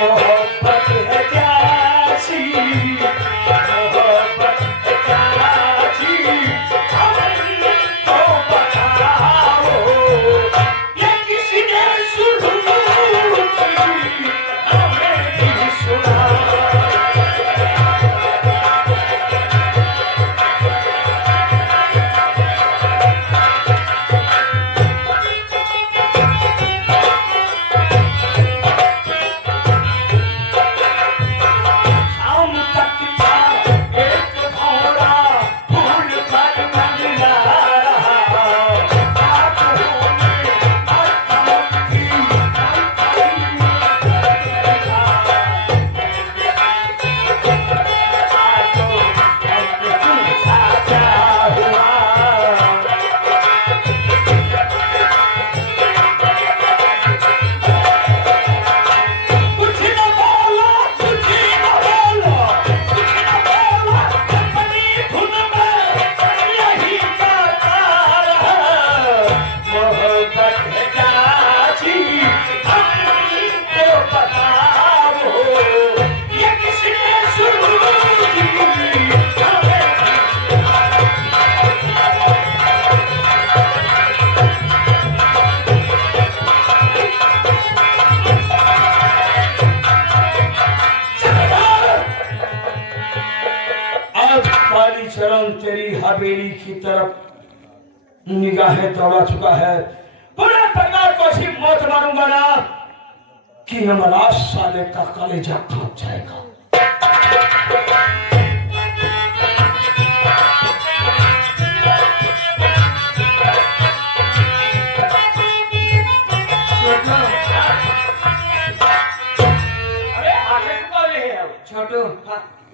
मोहब्बत है जाची, मोहब्बत है जाची, हमको बताओ ये किसने सुनी, हमें भी सुनाओ। चरण तेरी हवेली की तरफ निगाहें दौड़ा चुका है, पूरे परिवार को ऐसी मौत मारूंगा ना कि हमारा साले का कलेजा कांप जाएगा। अरे आगे कौन है? छोटू,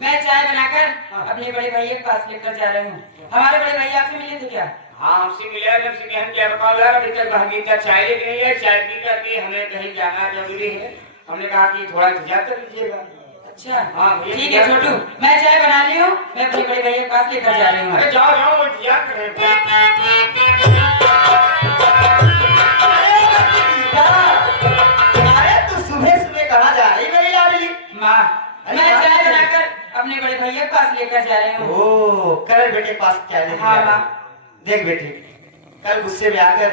मैं चाय बनाकर अपने बड़े भैया के पास लेकर जा रही हूँ। हमारे बड़े भैया आपसे मिले थे क्या? हाँ, हमसे मिले। हमसे कहन क्या बताया, अभी तक भागी का चाय लेके नहीं है। चाय पी करके हमें कहीं जाना जरूरी है। हमने कहा कि थोड़ा इंतजार कर लीजिएगा। अच्छा, हाँ ठीक है छोटू, मैं चाय बना ली हूँ, मैं अपने बड़े भैया के पास लेकर जा रही हूँ। अरे जाओ जाओ, इंतजार करें। अरे तू सुबह सुबह कहाँ जा रही मेरी लाडली? माँ, मैं चाय बनाकर अपने बड़े भैया के पास लेकर जा रही हूँ। ओ, कल बेटे के पास क्या लेके हाँ जा रही? माँ। देख बेटी, कल गुस्से में आकर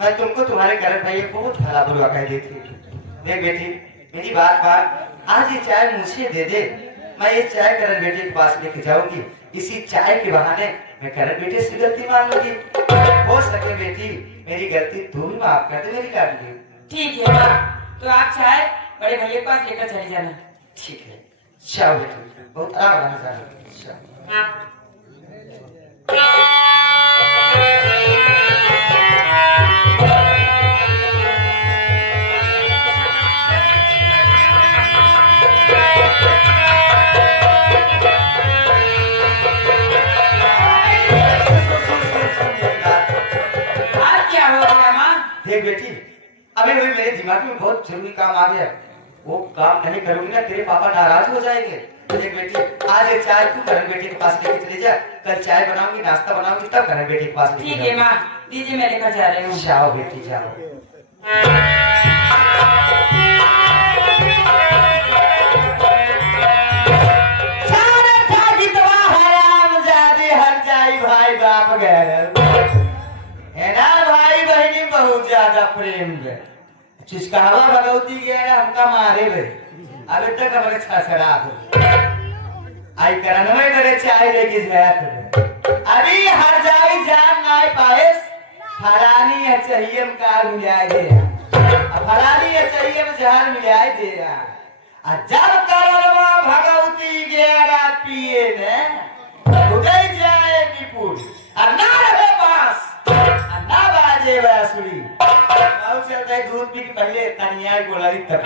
मैं तुमको तुम्हारे करण भैया को बहुत भला बुरा कह दी थी। देख बेटी, मेरी बात आज ये चाय मुझे दे दे, मैं ये चाय करण बेटे के पास लेके जाऊंगी। इसी चाय के बहाने मैं करण बेटे से गलती मान लूंगी। हो सके बेटी मेरी गलती तू भी माफ कर दे मेरी लाडली। ठीक है माँ, तो आप चाय बड़े भैया के पास लेकर चले जाना। ठीक है, जाओ बेटी, बहुत आराम से जाना। देख बेटी, अभी अभी मेरे दिमाग में बहुत जरूरी काम आ गया। वो काम नहीं करूंगी ना तेरे पापा नाराज हो जाएंगे। देख बेटी, आज ये चाय तू करण बेटे के पास लेके चले जा। कल चाय बनाऊंगी, नाश्ता बनाऊंगी, तब करण बेटे के पास लेके ठीक है माँ, दीजिए मैं लेकर जा रही हूँ। जाओ बेटी जाओ। भाई बाप है ना, भाई बहनी बहुत ज्यादा प्रेम है। चिस्कावा भगवती गया हमका मारे गए, अभी तक हमारे छसड़ा आई करन में करे चाय लेके जाया। अभी हर जाई जान ना पाए, फलानी है चाहिए कार मिलाए दे, फलानी है चाहिए में जहर मिलाए दे। जब करनवा भगवती गया पिए ने उदय जाए निपुण ना रहे पास ना बाजे बांसुरी। बहुत चलता है दूध पी के पहले तनिया गोलारी तक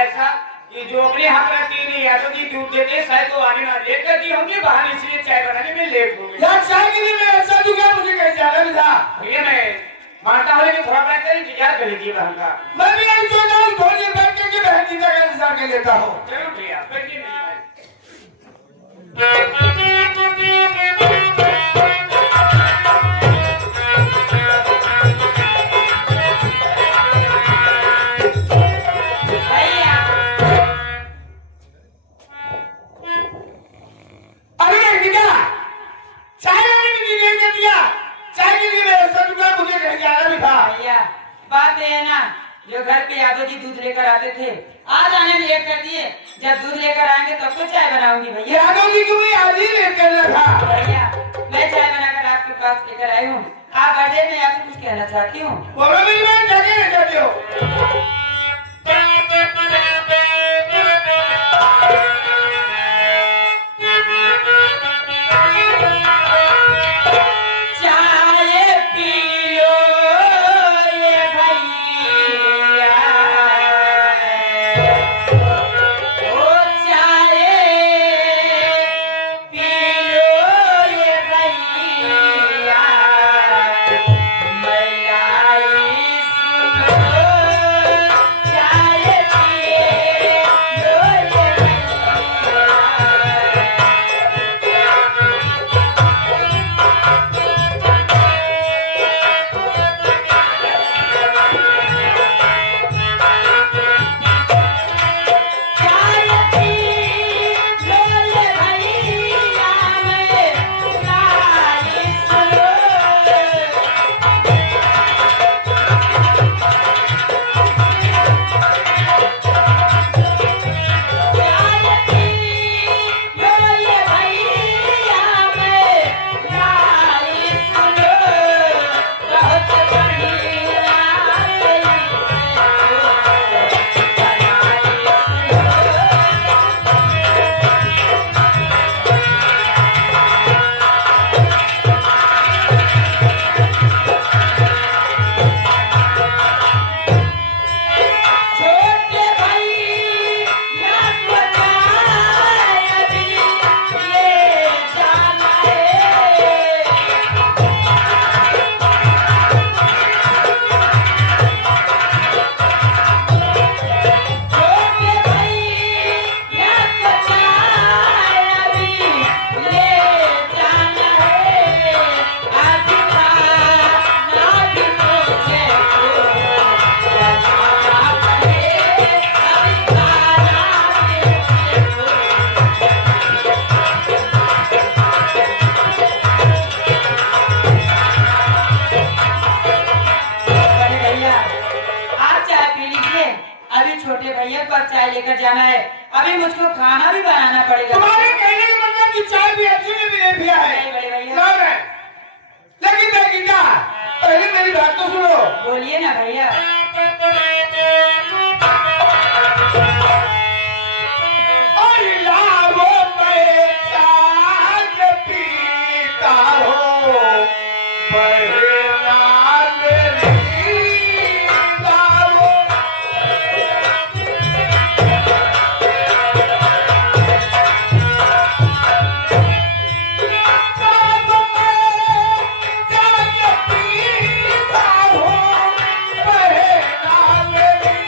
ऐसा कि जो अपने हाथ रखती नहीं या तो जी दूध देते शायद तो आने वाले लेट करती होंगी बाहर, इसलिए चाय बनाने में लेट हो गई। यार चाय के लिए मैं ऐसा दूंगा, मुझे कहीं जाना भी था। भैया मैं मानता हूँ लेकिन थोड़ा बैठ कर इंतजार कर लीजिए बहन का। मैं भी नहीं सोच रहा हूँ, थोड़ी देर बैठ करके बहन जी का इंतजार कर लेता हूँ। चलो भैया बैठिए मेरे भाई। बात है ना, जो घर पे यादव जी दूध लेकर आते थे, आज आने में लेट कर दिए। जब दूध लेकर आएंगे तब तो चाय बनाऊंगी भैया। यादव जी को भी आज ही लेट करना था। भैया मैं चाय बनाकर आपके पास लेकर आई हूँ। आप बैठे, मैं आपसे कुछ कहना चाहती हूँ। बोलो मेरी बहन, क्या कहना चाहते हो? छोटे भैया पर चाय लेकर जाना है। अभी मुझको खाना भी बनाना पड़ेगा। तुम्हारे कहने का मतलब कि चाय भी अच्छी ने भी ले पिया है। नहीं बड़े भैया। ना है। लेकिन मैं गीता, पहले मेरी बात तो सुनो। बोलिए ना भैया। और लावो मैं चाय पीता हूँ, बहना मेरी लावो। चाय पीता हूँ, बहना मेरी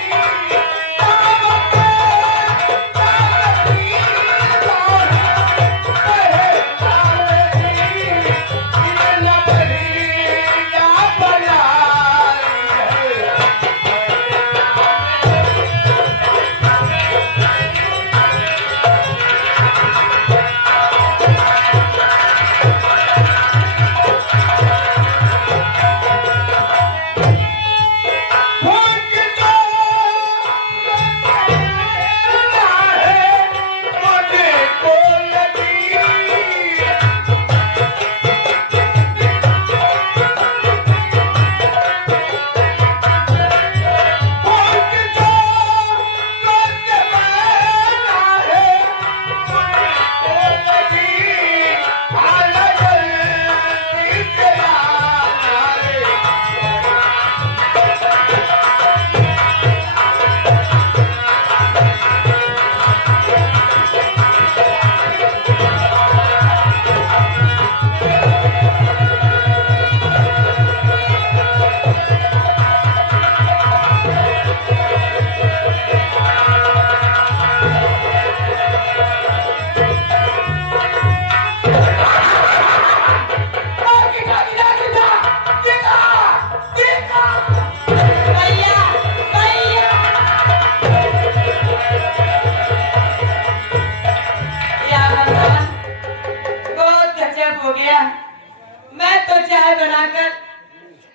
चाय बनाकर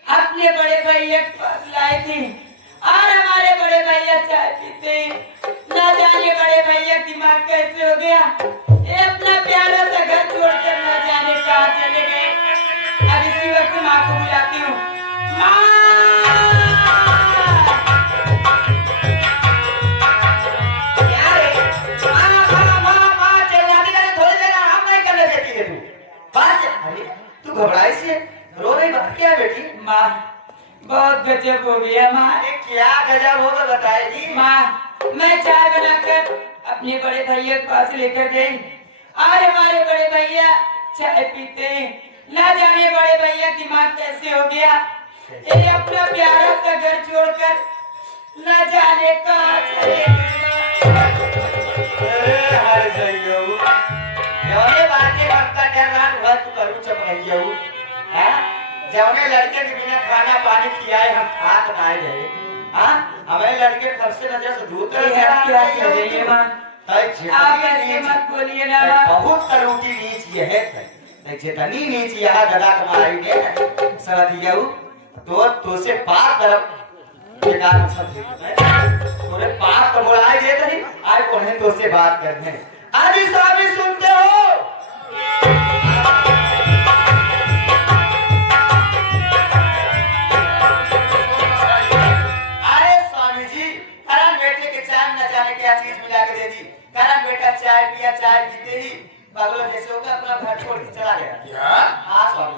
अपने बड़े भैया के पास लाई थी और हमारे बड़े भैया चाय पीते ही ना जाने बड़े भैया दिमाग कैसे हो गया, ये अपना प्यारा सा घर छोड़कर ना जाने कहाँ चले गए। अब इसी वक्त माँ को बुलाती हूँ। तू घबराई से रो रही बात क्या बेटी? माँ बहुत गजब हो गया माँ। अरे क्या गजब होगा बताएगी? माँ मैं चाय बनाकर अपने बड़े भैया के पास लेकर गई और हमारे बड़े भैया चाय पीते हैं ना जाने बड़े भैया दिमाग कैसे हो गया, ये अपना प्यारा सा घर छोड़कर ना जाने कहाँ चले जवने लड़के के बिना खाना पानी खिलाए हम खात ना गए। हमें लड़के घर से नजर से दूर कर क्या करेंगे माँ? आप ऐसे मत बोलिए ना माँ। बहुत करोटी नीच ये है जितनी नीच यहाँ गदा कमाई ने सरदिया तो से पार तरफ बेकार सब तोरे पार तो बोलाए जे तनी आज कोने तो से बात करने आज साहब सुनते हो? चाय पिया चाय पीते ही पागल जैसे होगा अपना घर छोड़ के चला गया। हाँ स्वामी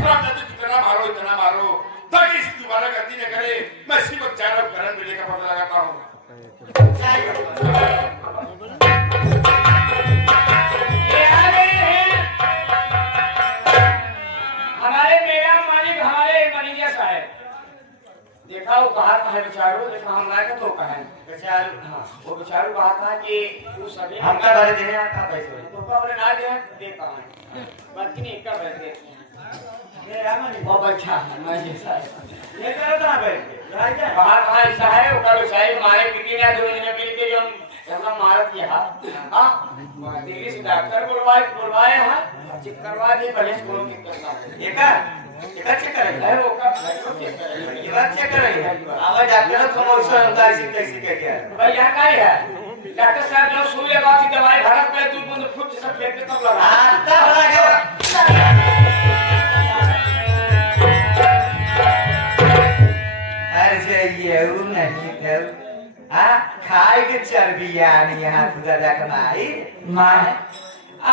बात तो इतना मारो ताकि इसे दोबारा गलती न करे। मैं इसी वक्त जा रहा हूँ, करण मिले का पता लगाता हूँ। ये आ गए हैं हमारे मेरा मालिक, हमारे मैनेजर साहब। देखा वो कहा था बेचारू, देखा हम लाए तो कहा बेचारू। हाँ वो बेचारू कहा था कि तू सभी हमका भरे देने आता पैसे तो का बोले ना दे कहा बात नहीं का भरे दे ये आमनी वो बैठा है मैनेजर साहब। ये करो कहां बैठ के राज है कहा ऐसा है वो का बेचारी मारे पीटी ना दो महीने पहले के जो हम मारत किया हां दिल्ली से डॉक्टर बुलवाए हां चेक करवा दे पहले स्कूलों की करना है एक चेक करेगा है वो का चेक करेगा ये बात चेक करेगा आवाज डॉक्टर को मोशन होता है कैसे क्या क्या भाई यहाँ का है डॉक्टर साहब जो सुई लगा की दवाई भारत में दूध बंद फुट सब फेंक के तब लगा आता बड़ा के अरे ये वो नहीं है आ खाए के चर्बी यानी यहाँ गुजरा कमाई माँ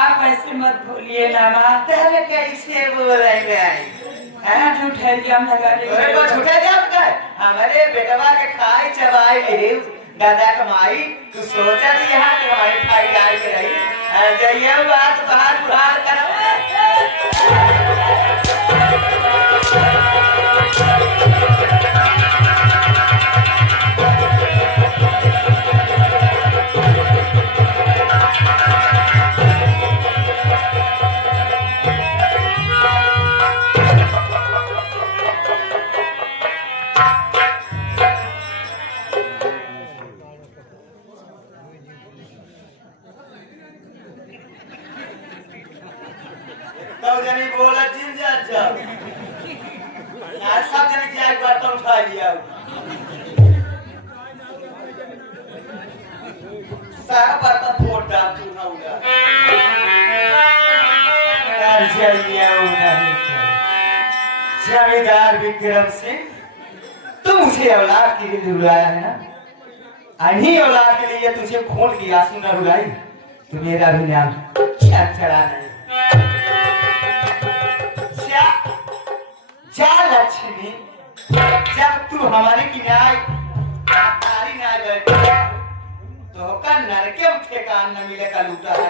आप ऐसे मत बोलिए ना माँ। तब कैसे बोलेंगे झूठ है इल्जाम लगा रही अरे वो झूठा जाम का हमारे बेटवा के खाई चबाई ले दादा कमाई तू सोचा भी यहाँ के हमारी खाई लाई के रही जइए बात बाहर बुहार करो तो जनी बोला जिन जा जा आज सब जनी जाए बर्तन उठा लिया सारा बर्तन फोड़ डाल तू ना उड़ा कर जाइए नहीं जमींदार विक्रम सिंह तुम उसे औलाद के लिए रुलाया है ना अही औलाद के लिए तुझे खून की आंसू न रुलाई तो मेरा भी नाम चढ़ा नहीं जा लक्ष्मी जब तू हमारे किनारे तारी ना बैठे तो का नरके ठेकान न मिले का लूटा है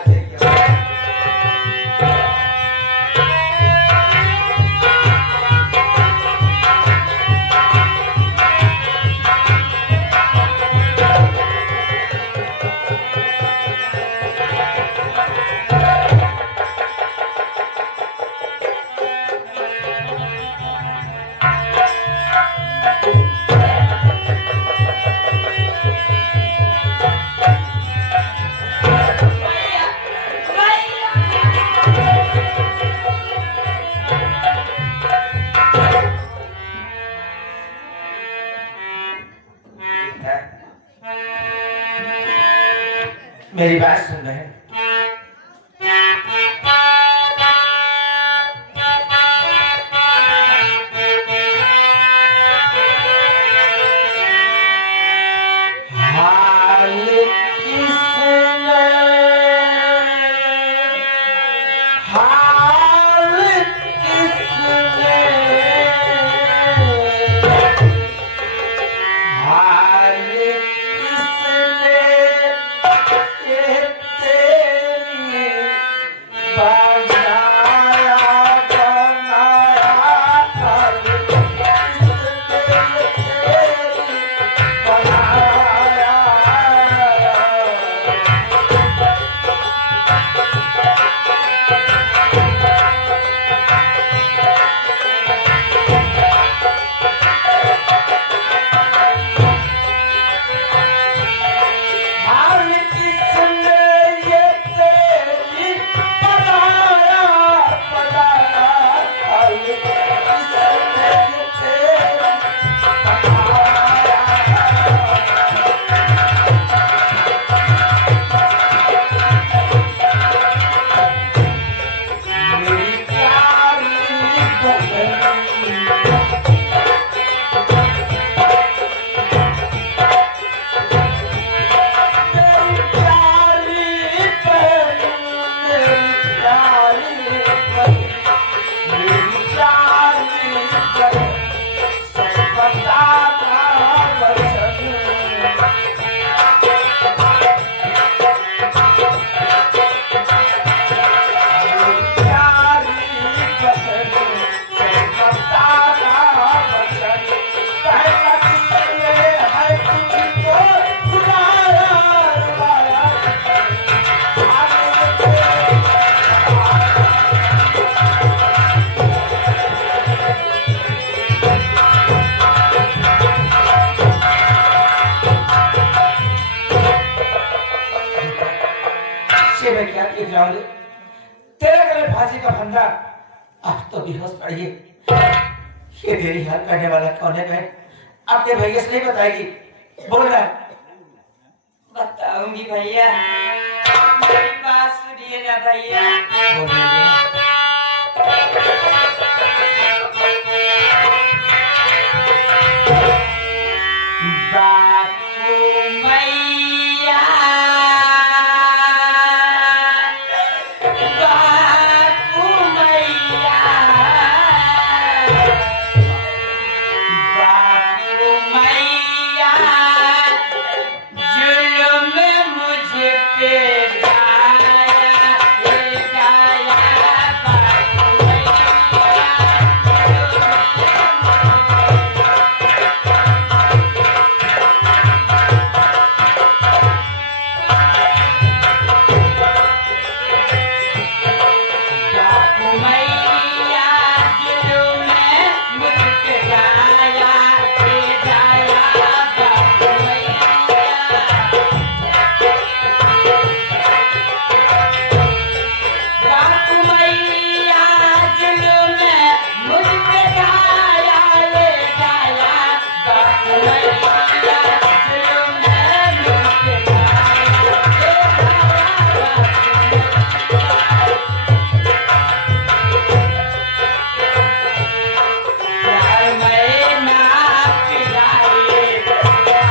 मेरी बात सुन रहे हैं मेरी लगाओ ले तेरे गले फांसी का फंदा अब तो बेहोश पड़ी है। ये तेरी हाल करने वाला कौन है बहन? अपने भैया से नहीं बताएगी? बोल रहा है। बताऊंगी भैया, मेरी बात सुनिए ना भैया। बोल रही है। बापू मैया, बापू मैया, बापू मैया, जुल्म मुझ पे ढाया, ये ढाया बापू मैया। बापू मैया, जुल्म मुझ पे ढाया, ये ढाया बापू मैया। बापू मैया, जुल्म मुझ पे ढाया, ये ढाया बापू मैया, जुल्म मुझ पे ढाया, ये ढाया प्यार में ना पिलाए भैया,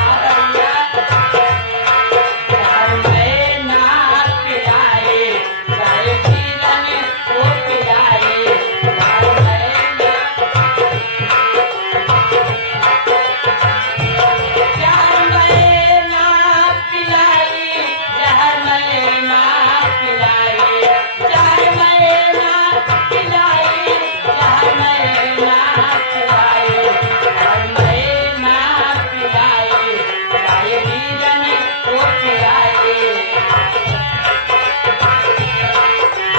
प्यार में ना पिलाए, चाहे जीवन को पिलाए, प्यार में ना, प्यार में ना पिलाए, प्यार में ना पिलाए, प्यार में ना पिलाए, प्यार में ना पिलाए, प्यार में ना पिलाए, चाहे जीवन को पिलाए।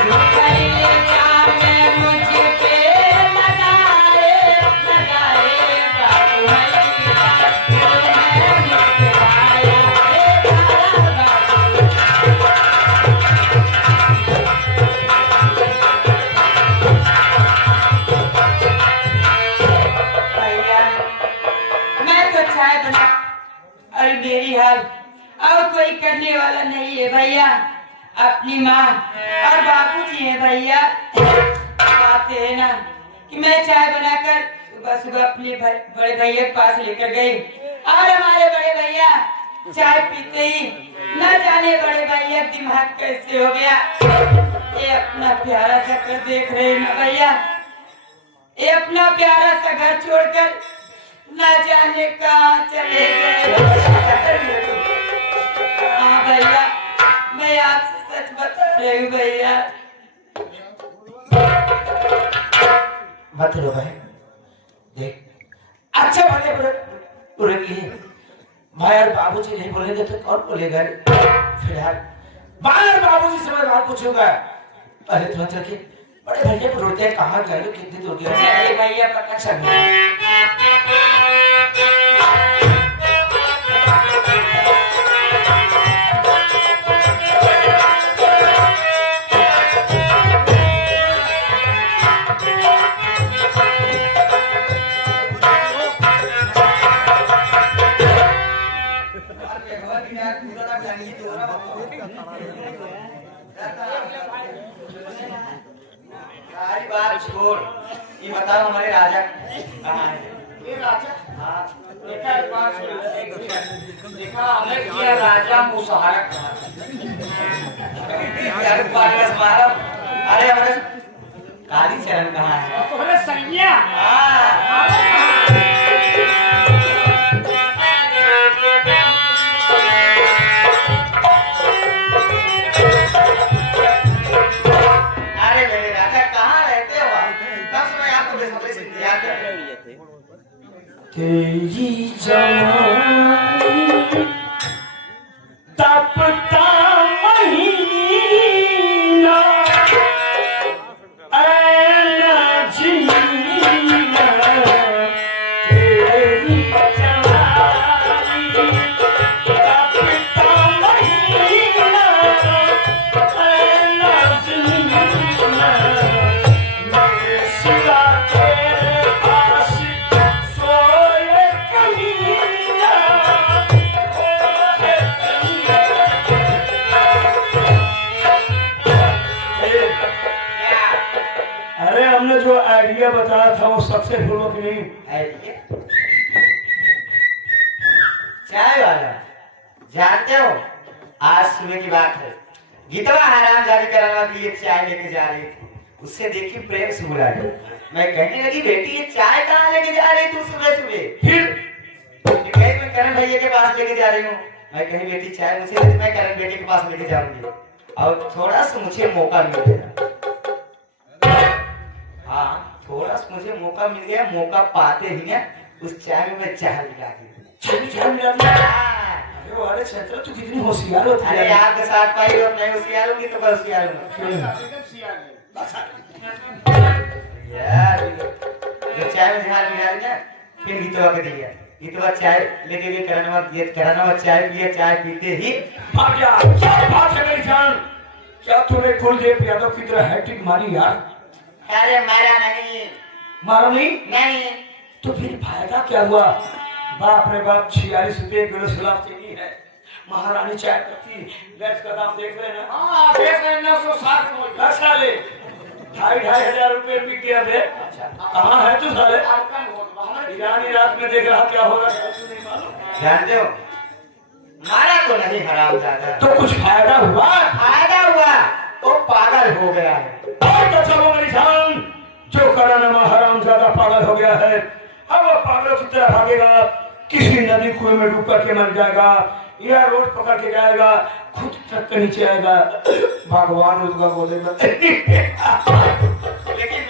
झुकाए जामे मुझ पे लगाए, लगाए बापू मैया, जुल्म मुझ पे ढाया, ये ढाया बापू। भैया, मैं तो चाय बना और मेरी हाल और कोई करने वाला नहीं है भैया। अपनी माँ और बाबूजी है भैया। बात है ना कि मैं चाय बनाकर सुबह सुबह अपने बड़े भैया के पास लेकर गई और हमारे बड़े भैया चाय पीते ही न जाने बड़े भैया दिमाग कैसे हो गया। ये अपना प्यारा सा घर देख रहे हैं ना भैया, ये अपना प्यारा सा घर छोड़कर न जाने कहाँ चले गए। हाँ भैया, मैं आपसे सच बता रही हूँ भैया। मत रो भाई, देख अच्छा भले बुरे बुरे लिए भाई और बाबूजी नहीं बोलेंगे तो कौन बोलेगा? फिलहाल भाई और बाबूजी से मैं बात पूछूंगा। पहले तो चल के बड़े भैया को रोते हैं, कहाँ गए लोग, कितनी दूर गए? चलिए भैया पता अच्छा सारी बात छोड़, ये बताओ हमारे राजा कहाँ है? ये राजा, हाँ, देखा एक बार देखा हमें किया राजा मुसहरक। अरे पागल मारा, अरे हमारे काली चरण कहाँ है? तुम्हारे सैया अरे मेरे राजा कहाँ रहते हो आप? बस मैं आपको बेसब्री से इंतजार कर रही हूँ। तेरी जवानी तपता महीना ऐना जीना, तेरी जवानी तपता महीना ऐना आइडिया बताया था वो सक्सेसफुल हो कि नहीं? आइडिया? चाय वाला जानते हो, आज सुबह की बात है, गीतवा हराम जारी कराने के लिए चाय लेके जा रही थी, उससे देखी प्रेम से बुला ली। मैं कहने लगी बेटी ये चाय कहाँ लेके जा रही तू सुबह सुबह? फिर मैं करण भैया के पास लेके जा रही हूँ। मैं कही बेटी चाय मुझे दे, मैं करण बेटे के पास लेके जाऊंगी और थोड़ा सा मुझे मौका मिल गया। हाँ थोड़ा सा मुझे मौका मिल गया, मौका पाते ही ना उस चाय में मैं चाय मिला दी। चाय मिला दिया? अरे वो अरे क्षेत्र तू कितनी होशियार होती है। अरे आपके साथ पाई और नहीं होशियार होगी तो बस होशियार हूँ यार। जब चाय में ध्यान मिला दी ना, फिर गीतवा के दिया, गीतवा चाय लेके गए, कराना चाय पिया, चाय पीते ही भाग गया। क्या बात है मेरी जान, क्या तूने कुलदीप यादव की तरह हैट्रिक मारी यार? अरे मारा नहीं। मारा नहीं? नहीं तो फिर फायदा क्या हुआ? बाप रे बाप, 46 रुपये किलो सलाद चीनी है, महारानी चाय करती, गैस का दाम देख रहे ना? हाँ देख रहे 960 रुपये। अच्छा ले 2,500 रुपये बिक गया बे। कहाँ है तू साले? ईरानी रात में देख रहा क्या हो रहा है तू नहीं मालूम? जानते हो मारा तो नहीं हरामजादा, तो कुछ फायदा हुआ? फायदा हुआ, वो पागल हो गया है। और चलो मेरी जान, जो कराना हरामजादा पागल हो गया है, अब वो पागलों की तरह भागेगा, किसी नदी कुएं में डूब करके मर जाएगा या रोड पकड़ के जाएगा, खुद ट्रक के नीचे आएगा, भगवान उसका बोलेगा। लेकिन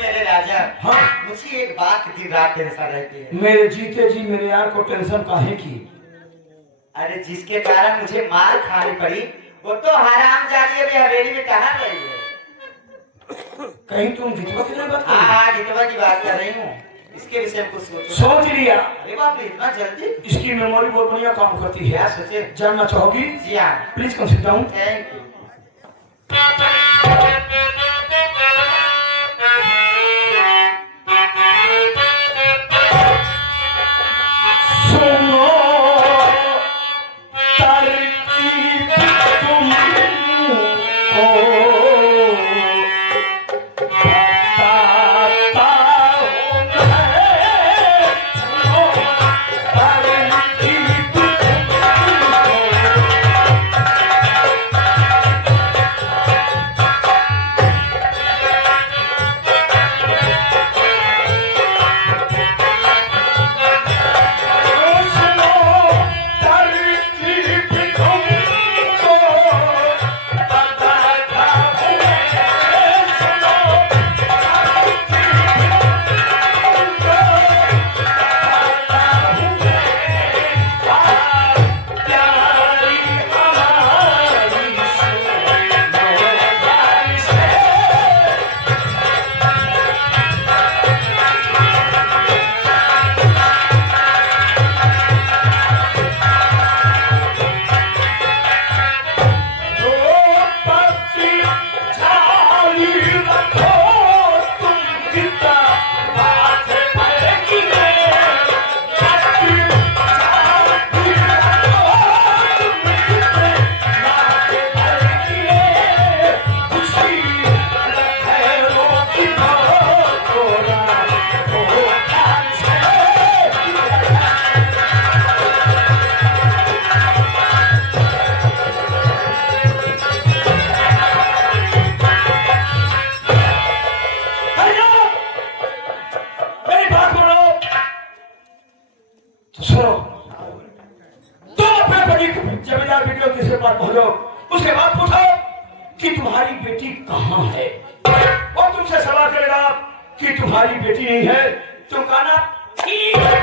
मेरे राजा, हाँ मुझे एक बात दिन रात टेंशन रहती है। मेरे जीते जी मेरे यार को टेंशन काहे की? अरे जिसके कारण मुझे मार खानी पड़ी वो तो हरामजादी अभी हवेली में कहाँ गई है? कहीं तुम गीतवा की बात कर? हाँ गीतवा की बात कर रही हूँ, इसके विषय में कुछ सोचो। सोच लिया? अरे बाप रे इतना जल्दी? इसकी मेमोरी बहुत बढ़िया काम करती है। क्या सोचे? जानना चाहोगी? जी हाँ। Please consider down. Thank you. सुनो तरकीब तुमको बताता हूँ मैं, सुनो तरकीब उसके बाद पूछो कि तुम्हारी बेटी कहाँ है, और तुमसे सवाल करेगा कि तुम्हारी बेटी नहीं है, तुम कहना ठीक है,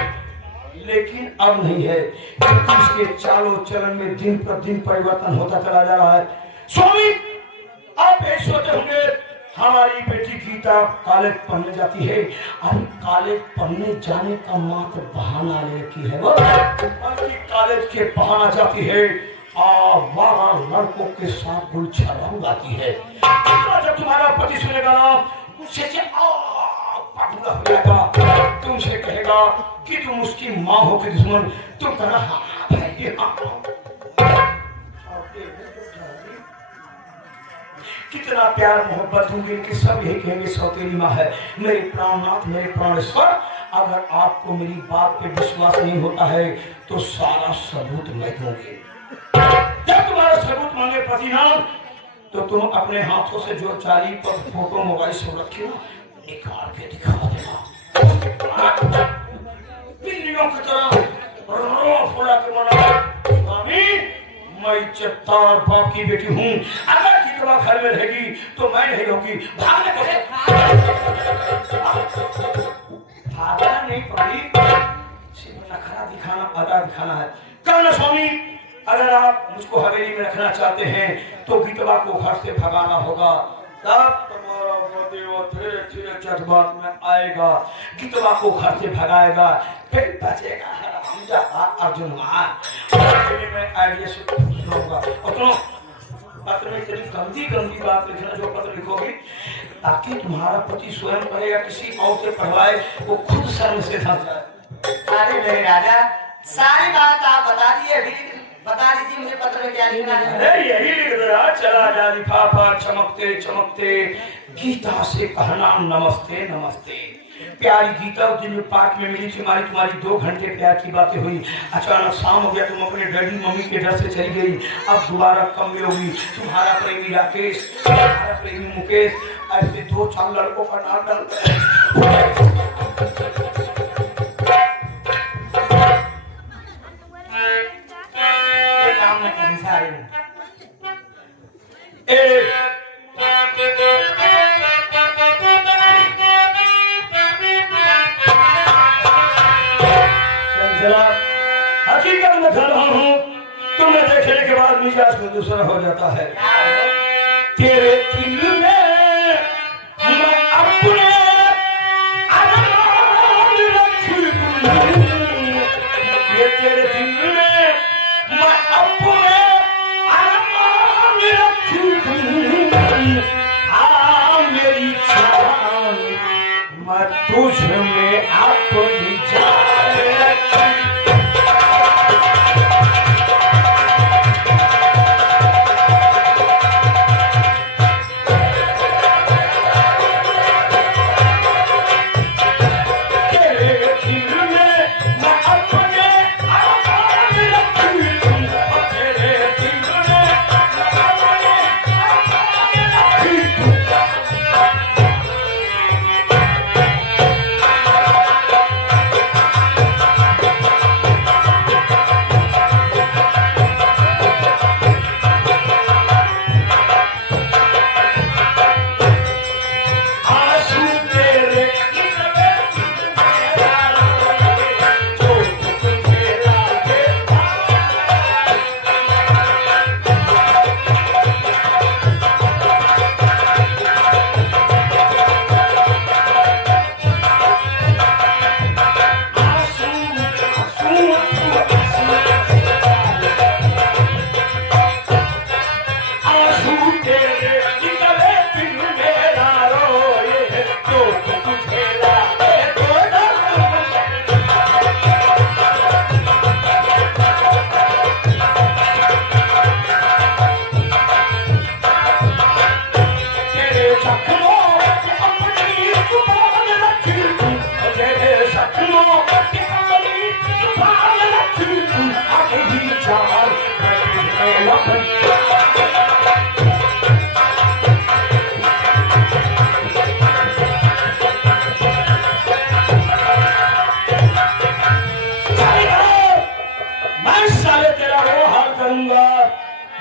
लेकिन अब नहीं है, क्योंकि उसके चालों चलन में दिन पर दिन परिवर्तन होता चला जा रहा है। स्वामी आप ये सोचते होंगे हमारी बेटी गीता कॉलेज पढ़ने जाती है, अरे कॉलेज पढ़ने जाने का मात्र बहाना लेती है वो, बल्कि कॉलेज के बहाना जाती है आवारा लड़कों के साथ गुलछर्रा गाती है। जब तुम्हारा पति सुनेगा ना उससे पागल हो जाएगा, तुमसे कहेगा कि तुम उसकी माँ हो के दुश्मन, तुम कहना हाँ भाई हाँ। कितना प्यार मोहब्बत होंगे कि सब यही कहेंगे सौतेली माँ है। मेरे प्राणनाथ, मेरे प्राणेश्वर, अगर आपको मेरी बात पे विश्वास नहीं होता है तो सारा सबूत मैं दूंगी। जब तुम्हारा सबूत मांगे पतिनाथ तो तुम अपने हाथों से जो 40 पर फोटो मोबाइल से रखे हो निकाल के दिखा देना। बिल्लियों की तरह रो फुला के मना, स्वामी मैं इज्जतदार बाप की बेटी हूँ, अगर जितवा घर में रहेगी तो मैं नहीं होगी। भागने को भागना नहीं पड़ी, सिर्फ नखरा दिखाना, अदा दिखाना है। कहना स्वामी अगर आप मुझको हवेली में रखना चाहते हैं तो विधवा को घर से भगाना होगा, तब तुम्हारा देव धीरे धीरे जज्बात में आएगा, विधवा को घर से भगाएगा, फिर बचेगा हमजा अर्जुन में आइडिया से सुनूंगा। और सुनो, पत्र में इतनी गंदी गंदी बात लिखना जो पत्र लिखोगी ताकि तुम्हारा पति स्वयं करे या किसी और से पढ़वाए, वो खुद शर्म से फंस जाए। अरे मेरे राजा, सारी बात आप बता दिए, अभी बता दीजिए मुझे पत्र में क्या लिखना है। अरे यही लिख दो, चला जा लिफाफा चमकते चमकते गीता से कहना नमस्ते नमस्ते। प्यारी गीता उस दिन पार्क में मिली थी, तुम्हारी 2 घंटे प्यार की बातें हुई, अचानक शाम हो गया, तुम अपने डैडी मम्मी के डर से चली गई, अब दोबारा कब मिलोगी। तुम्हारा प्रेमी राकेश, तुम्हारा प्रेमी मुकेश, ऐसे 2-4 लड़कों का नाम डाल काम में कभी सारे हकीकत में कर रहा हूँ, तुम्हें देखने के बाद मिजाज में दूसरा हो जाता है। तेरे दिल में मैं अपने अरमान रखी दूँ, ये तेरे दिल में मैं अपने अरमान रखी दूँ। आ मेरी जान मैं तुझ में अपनी जान रखी।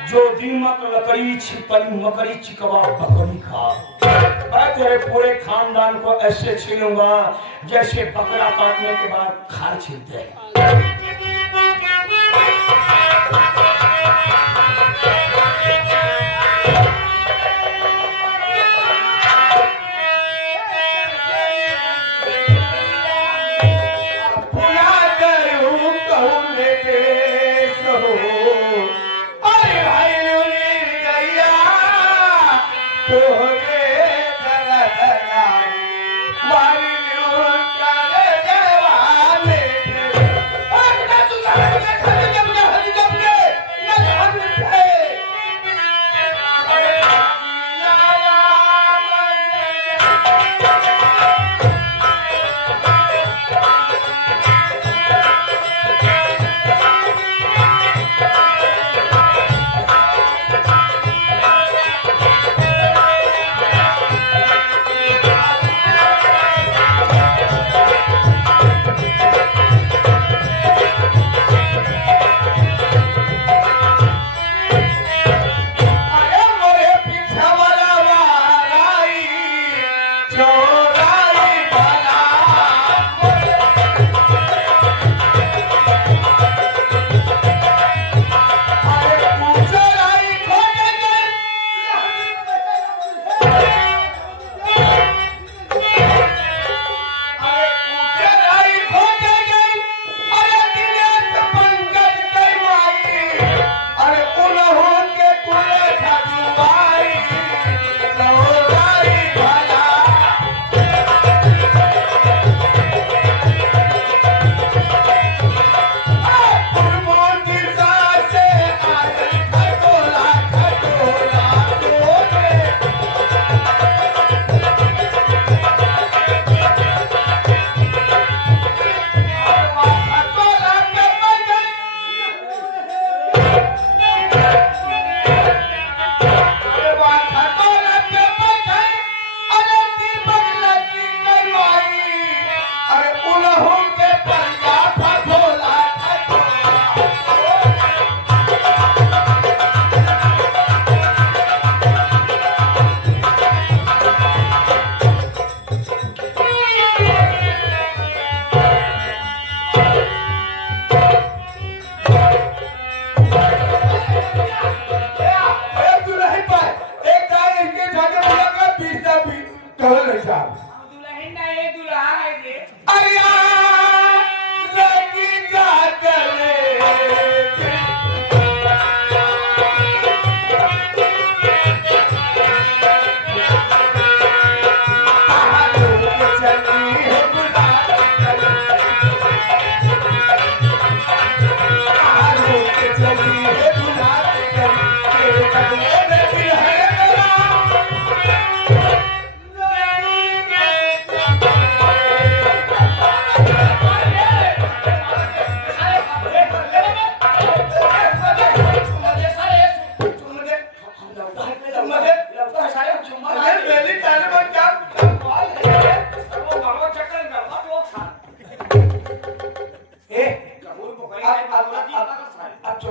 जो दीमक लकड़ी छिपली मकड़ी चिकवा बकरी खा, मैं तेरे पूरे खानदान को ऐसे छीनूंगा जैसे बकरा काटने के बाद खाल छीनते हैं।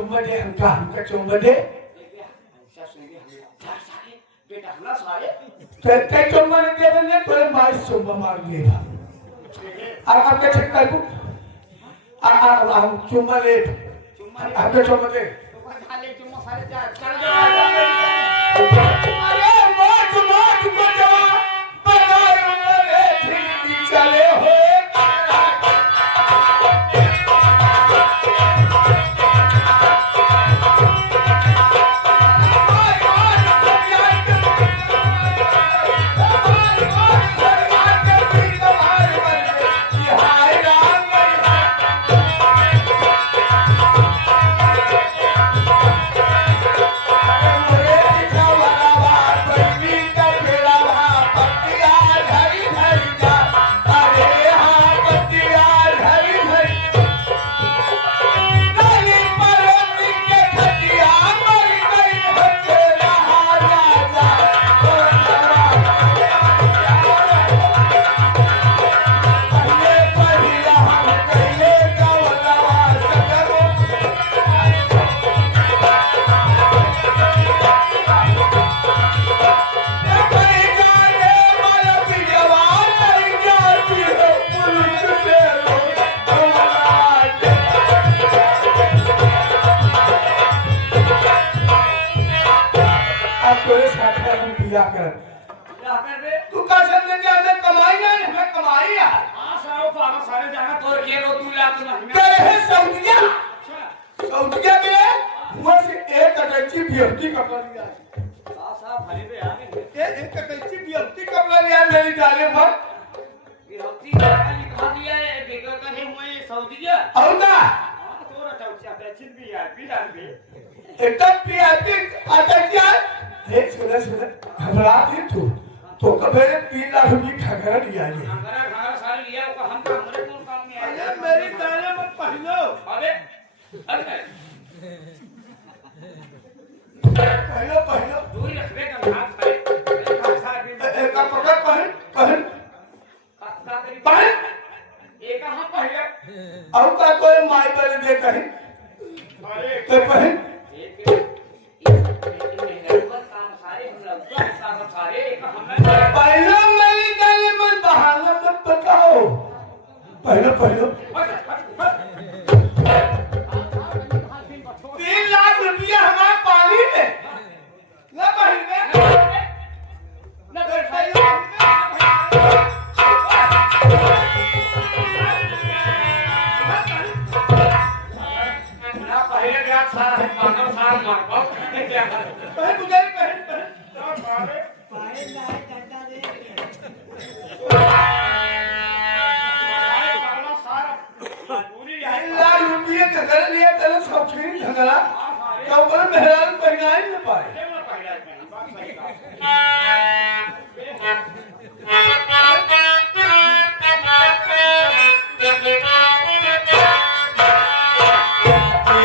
चुम्बन दे हमका चुम्बन दे बेटा हमला सारे ते चुम्बन दे बने तो मार चुम्बन मार लेगा आपके छक्का को हम चुम्बन ले आपके चुम्बन दे खाली चुम्मा सारे चल अरे मौज मौज को जवा बनाए रे ठीक चले हो तू का समझ के हमें कमाई ना हमें कमाई है हां सारो पागल सारे जाना तोर के रो 2 लाख नहीं तेरे है सऊदिया सऊदिया में वहां से एक अटैची बीएफटी कपड़ा लिया साहब भले पे आ गए एक अटैची बीएफटी कपड़ा लिया मेरी डाले पर विरोधी का लिखा दिया है बेगर का है हुए सऊदीया और ना तोरा चौचा पे चिन भी यार भी डाल भी एकदम बीएफटी अटैची है सुना घबरा थी तो कभी 3 लाख रुपये खगरा लिया ये हमारा सारे लिया को हम का हमारे कौन काम में आया मेरी डाले मत पहनो अबे अरे पहनो दूर रखबे का हाथ सारे सारे भी एक का पकड़ पहन का करी एक हम पहले और का कोई माई बने दे कहीं अरे तो पहन पहले मेरी डाले मत बहाना मत बताओ पहले 3 लाख रुपया हमारे पानी में ना महीने ना तो सही ना पहले ब्याज सारा है पागल सारा मार बाप क्या पहन गुजारी पहन मारे लाख रुपये घगरा लिया तेरा शौकीन घगरा तो पर मेहरान पहनाई न पाए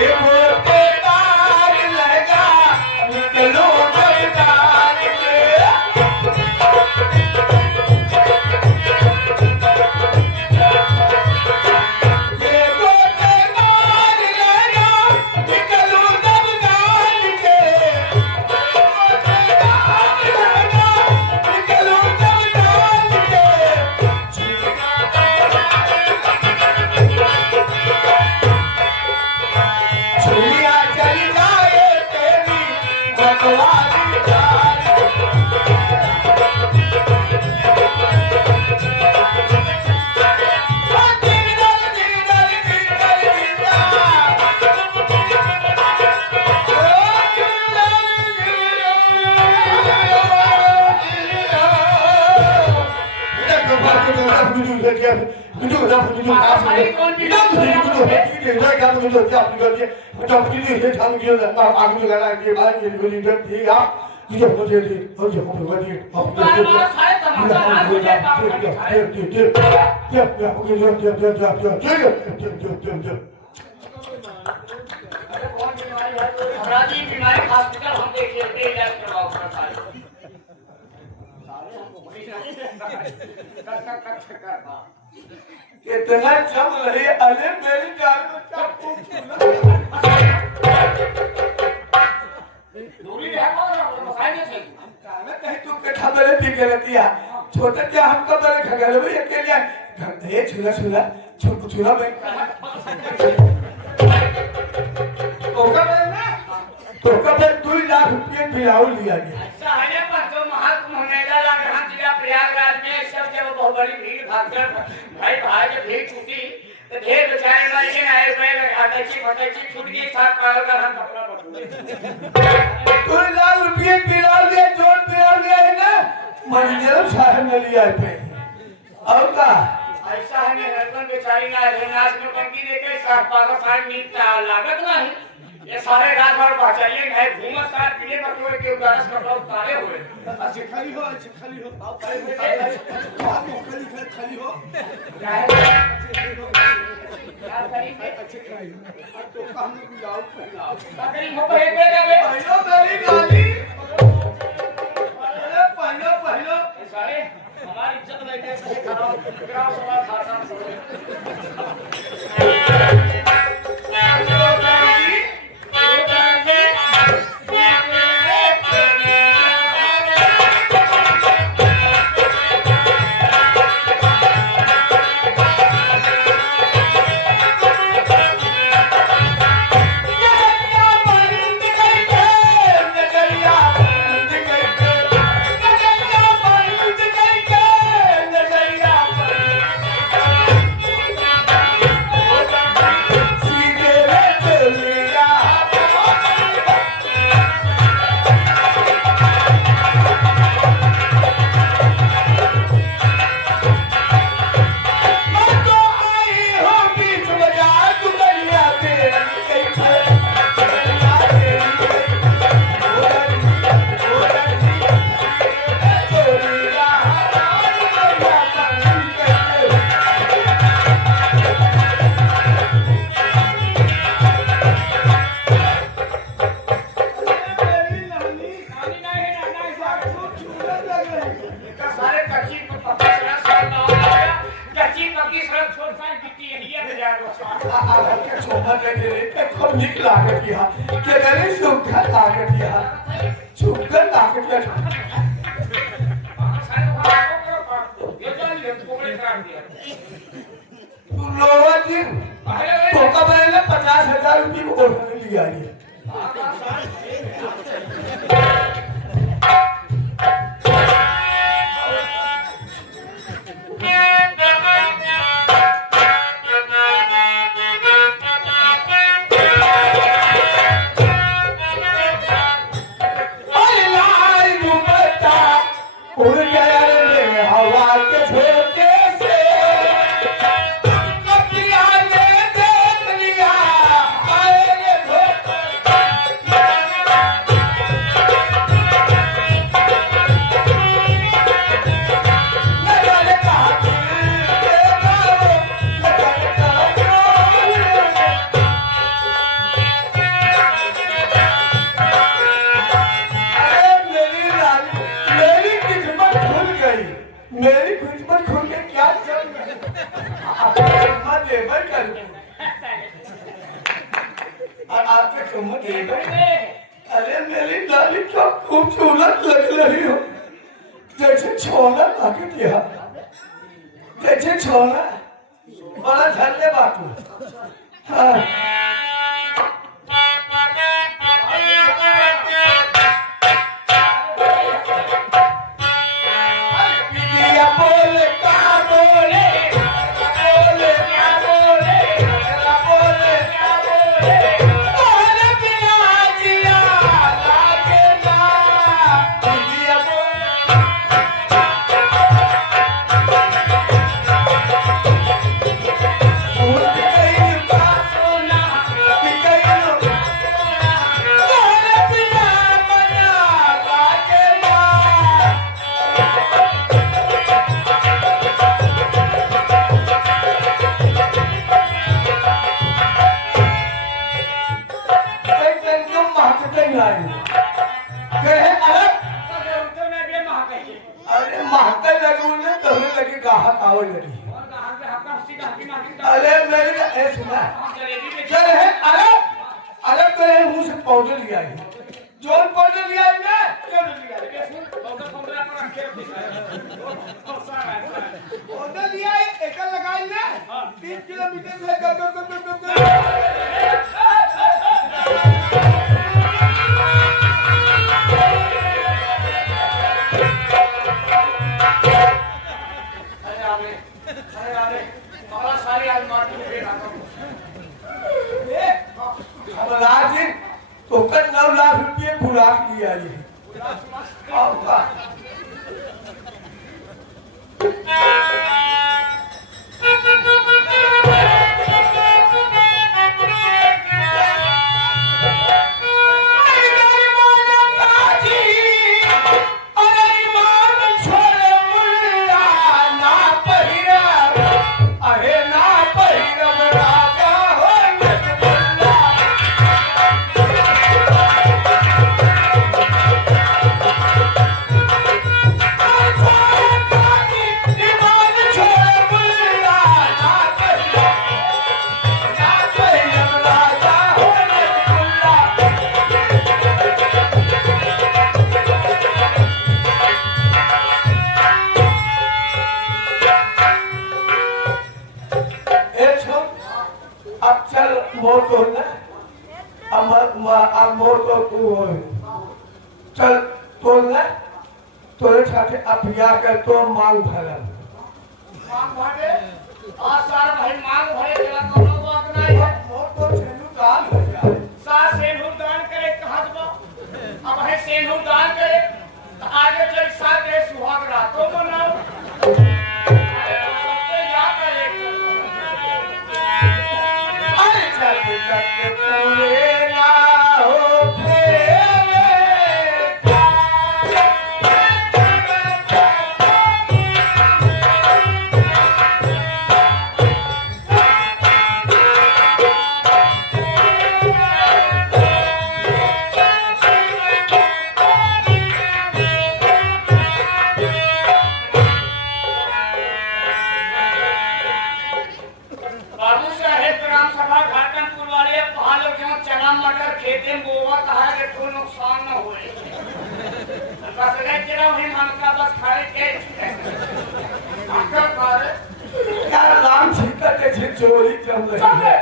ये मोटे तार लगा निकलो जगदार के ये मोटे तार लगा निकलो जगदार के मोटे तार लगा निकलो जगदार के छुरिया चली जाए तेरी भगवानी जान बीमारी हॉस्पिटल हम देख लेते हैं इलाज करवाओ सारे इतना जम रही अरे मेरी जान में कथा मेरे पी के रतिया छोटा क्या हमको मेरे खगल में अकेले ये छुला छुला छुला मैं तो कब 2 लाख रुपये फिराऊ लिया गया ऐसा है ना पर जो महाकुंभ मेला लग रहा जिला प्रयागराज में सब जब बहुत बड़ी भीड़ भागकर भाई भाई जब भीड़ छूटी तो ढेर बेचारे मर गए आए हुए अटैची छूट गई साथ पागल का हम कपड़ा पकड़ 2 लाख रुपये फिराऊ लिया जोड़ फिराऊ लिया है ना मंजर साहब ने लिया पे और का ऐसा है ना हरकन बेचारी ना नाच में टंकी देके साथ पागल साथ नींद लागत नहीं ये सारे रात भर बचाइए है घूमत साथ पीने पर कोई के उदास कपड़ा उतारे हुए अच्छा खाली हो आओ खाली हो क्या करी अच्छे खाली अब तो काम में जाओ पहला करी हो पे गए पहलो मेरी गाली अरे पहलो सारे हमारी इज्जत लेके सही कराओ सवाल खाता अरे मेरी डाली क्या खूबसूरत लग रही हो जैसे छोला लाके दिया जैसे छोला बड़ा झल्ले बातू हाँ अरे मेरे सुना चल है अरे अरे मेरे मुंह से पाउडर लिया है जोन पाउडर लिया है ना क्यों नहीं लिया ये सुन 15 पर रखे ऑर्डर दिया है एकल लगाई ना 3 किलोमीटर से गप अरे बाबा सारी आज मार के रहा हमारा जी तो 9 लाख रुपये खुराक दिया ये आपका चल तोड़ना तोरे साथे अभिया कर तो मांग भरल मांग भरे आज सार भाई मांग भरे चला कोनो बात नहीं है मोर तो छेनु दान हो जाए सार सेनूर दान करे कहां बा अब है सेनूर दान करे तो आगे चल सार के सुहाग रातों बनाओ सबसे याद करे अरे चल के पूरे ना हो खेते में बोवा कहा कि कोई नुकसान न होए बस ले चला वही मन का बस खाए के आकर मारे क्या राम सीता के चोरी चल रही है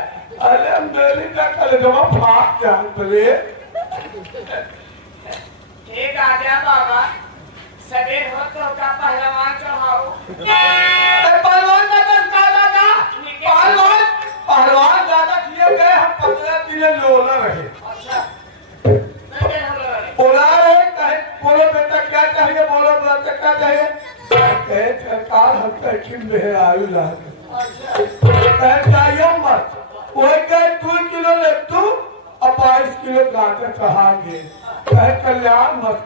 अरे मेरी का कल जमा फाक जान पड़े ठीक आ जा बाबा सवेर हो तो का पहलवान चढ़ाओ पहलवान का काला का पहलवान ज्यादा किए गए हम 15 दिन लोला रहे बोला रहे कहे बोलो बेटा क्या चाहिए बोलो बेटा क्या चाहिए कहे सरकार हम किम में आयु लाग कहे चाहिए मत वही कहे 2 किलो लड्डू और 22 किलो गाजर चढ़ाएंगे कहे कल्याण मत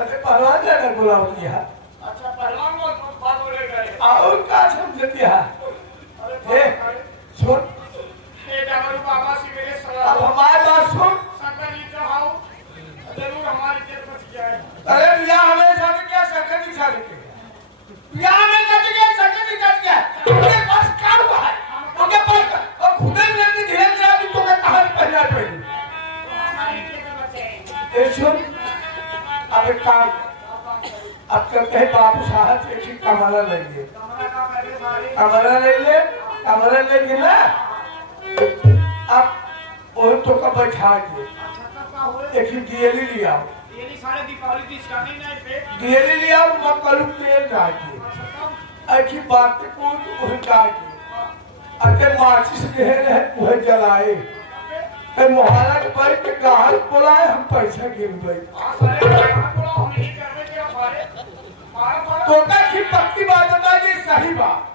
अरे पहलवान ज्यादा बोला दिया अच्छा पहलवान मत बोले गए और क्या समझ दिया सुन बाबा से मेरे अब सलाह हमारे बात सुन शंकर जी चढ़ाओ जरूर हमारी जेब बच जाए अरे भैया हमें साथ क्या शंकर जी साथ भैया हमें साथ क्या शंकर जी साथ क्या उनके पास क्या हुआ है उनके पास और खुदे मिलती धीरे धीरे अभी तुम्हें कहाँ पहना पड़ी हमारी जेब बचे ये सुन अब एक काम अब कहते हैं बाबू साहब से एक कमरा लेंगे कमरा लेंगे ना अब वो तो का बैठा के एक डीएलई ले आओ सारे दीपावली की स्टार्टिंग नाइट पे डीएलई ले आओ मकलू तेल डाके ऐसी बात को वही डाके अरे माचिस ले है वह जलाए ए मोहल्ला के पर के गाहक बुलाए हम पैसा गिन गए तो का की पक्की बात बता ये सही बात